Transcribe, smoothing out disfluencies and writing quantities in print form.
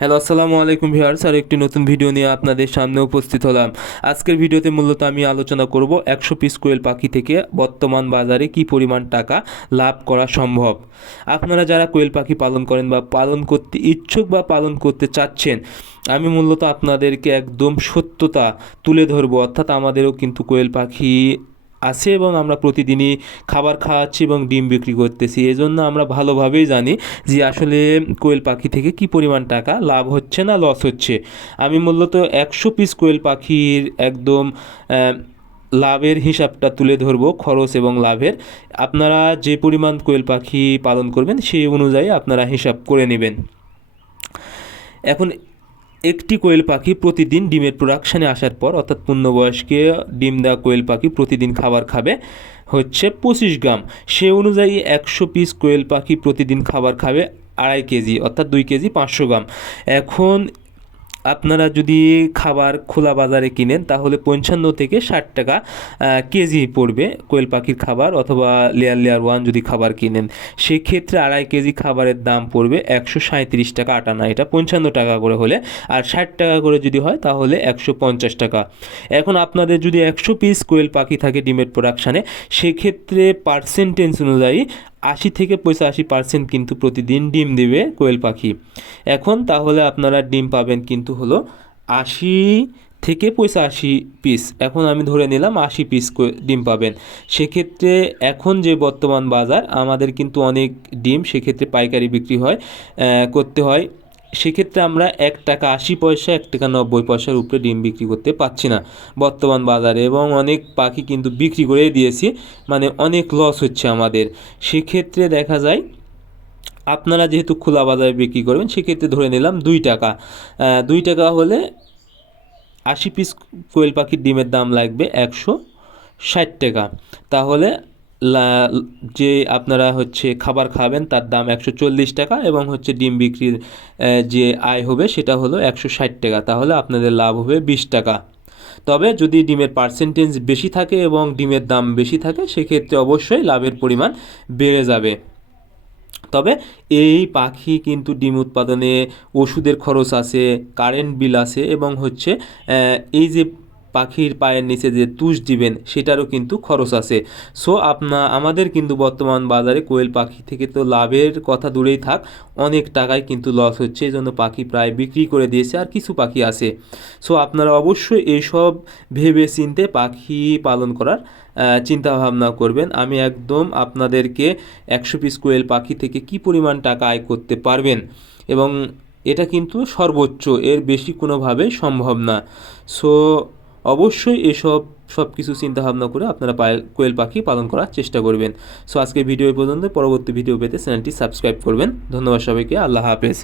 Hello, আসসালামু আলাইকুম viewers. আর একটি নতুন ভিডিও নিয়ে আপনাদের সামনে উপস্থিত হলাম। আজকের ভিডিওতে মূলত আমি আলোচনা করব 100 পিস কোয়েল পাখি থেকে বর্তমান বাজারে কি পরিমাণ টাকা লাভ করা সম্ভব। আপনারা যারা কোয়েল পাখি পালন করেন বা পালন করতে ইচ্ছুক বা পালন করতে চাচ্ছেন, আমি মূলত আপনাদেরকে একদম সত্যতা তুলে ধরবো। অর্থাৎ আমাদেরও কিন্তু কোয়েল পাখি আছে এবং আমরা প্রতিদিনই খাবার খাওয়াচ্ছি এবং ডিম বিক্রি করতেছি। এজন্য আমরা ভালোভাবেই জানি যে আসলে কোয়েল পাখি থেকে কি পরিমাণ টাকা লাভ হচ্ছে না লস হচ্ছে। আমি মূলত 100 পিস কোয়েল পাখির একদম লাভের হিসাবটা তুলে ধরবো, খরচ এবং লাভের। আপনারা যে পরিমাণ কোয়েল পাখি পালন করবেন সেই অনুযায়ী আপনারা হিসাব করে নেবেন। এখন একটি কোয়েল পাখি প্রতিদিন ডিমের প্রোডাকশানে আসার পর, অর্থাৎ পূর্ণবয়স্কে ডিম দেওয়া কোয়েল পাখি প্রতিদিন খাবার খাবে হচ্ছে 25 গ্রাম। সে অনুযায়ী 100 পিস কোয়েল পাখি প্রতিদিন খাবার খাবে 2.5 কেজি, অর্থাৎ 2 কেজি 500 গ্রাম। এখন আপনারা যদি খাবার খোলা বাজারে কিনেন তাহলে 55 থেকে 60 টাকা কেজি পড়বে কোয়েল পাখির খাবার, অথবা লেয়ার ওয়ান যদি খাবার কিনেন সেক্ষেত্রে 2.5 কেজি খাবারের দাম পড়বে 137 টাকা 8 আনা, এটা 55 টাকা করে হলে। আর 60 টাকা করে যদি হয় তাহলে 150 টাকা। এখন আপনাদের যদি 100 পিস কোয়েল পাখি থাকে ডিমের প্রোডাকশানে, সেক্ষেত্রে পার্সেন্টেজ অনুযায়ী 80 থেকে 85% কিন্তু প্রতিদিন ডিম দেবে কোয়েল পাখি। এখন তাহলে আপনারা ডিম পাবেন কিন্তু হলো 80 থেকে 85 পিস। এখন আমি ধরে নিলাম 80 পিস ডিম পাবেন। সেক্ষেত্রে এখন যে বর্তমান বাজার, আমাদের কিন্তু অনেক ডিম সেক্ষেত্রে পাইকারি বিক্রি করতে হয়। সেক্ষেত্রে আমরা 1 টাকা 80 পয়সা 1 টাকা 90 পয়সার উপরে ডিম বিক্রি করতে পারছি না বর্তমান বাজারে, এবং অনেক পাখি কিন্তু বিক্রি করে দিয়েছি, মানে অনেক লস হচ্ছে আমাদের। সেক্ষেত্রে দেখা যায় আপনারা যেহেতু খোলা বাজারে বিক্রি করবেন সেক্ষেত্রে ধরে নিলাম 2 টাকা। 2 টাকা হলে 80 পিস কোয়েল পাখির ডিমের দাম লাগবে 160 টাকা। তাহলে যে আপনারা হচ্ছে খাবার খাবেন তার দাম 140 টাকা, এবং হচ্ছে ডিম বিক্রির যে আয় হবে সেটা হলো 160 টাকা। তাহলে আপনাদের লাভ হবে 20 টাকা। তবে যদি ডিমের পার্সেন্টেজ বেশি থাকে এবং ডিমের দাম বেশি থাকে সেক্ষেত্রে অবশ্যই লাভের পরিমাণ বেড়ে যাবে। তবে এই পাখি কিন্তু ডিম উৎপাদনে ওষুধের খরচ আছে, কারেন্ট বিল আছে, এবং হচ্ছে এই যে পাখির পায়ের নিচে যে তুষ দিবেন সেটারও কিন্তু খরচ আছে। সো আমাদের কিন্তু বর্তমান বাজারে কোয়েল পাখি থেকে তো লাভের কথা দূরেই থাক, অনেক টাকায় কিন্তু লস হচ্ছে। এই জন্য পাখি প্রায় বিক্রি করে দিয়েছে, আর কিছু পাখি আছে। সো আপনারা অবশ্যই এইসব ভেবে চিন্তে পাখি পালন করার চিন্তা ভাবনা করবেন। আমি একদম আপনাদেরকে 100 পিস কোয়েল পাখি থেকে কি পরিমাণ টাকা আয় করতে পারবেন, এবং এটা কিন্তু সর্বোচ্চ, এর বেশি কোনোভাবে সম্ভব না। সো অবশ্যই সব কিছু চিন্তা ভাবনা করে আপনারা কোয়েল পাখি পালন করার চেষ্টা করবেন। সো আজকের ভিডিও পর্যন্ত, পরবর্তী ভিডিও পেতে চ্যানেলটি সাবস্ক্রাইব করবেন। ধন্যবাদ সবাইকে, আল্লাহ হাফেজ।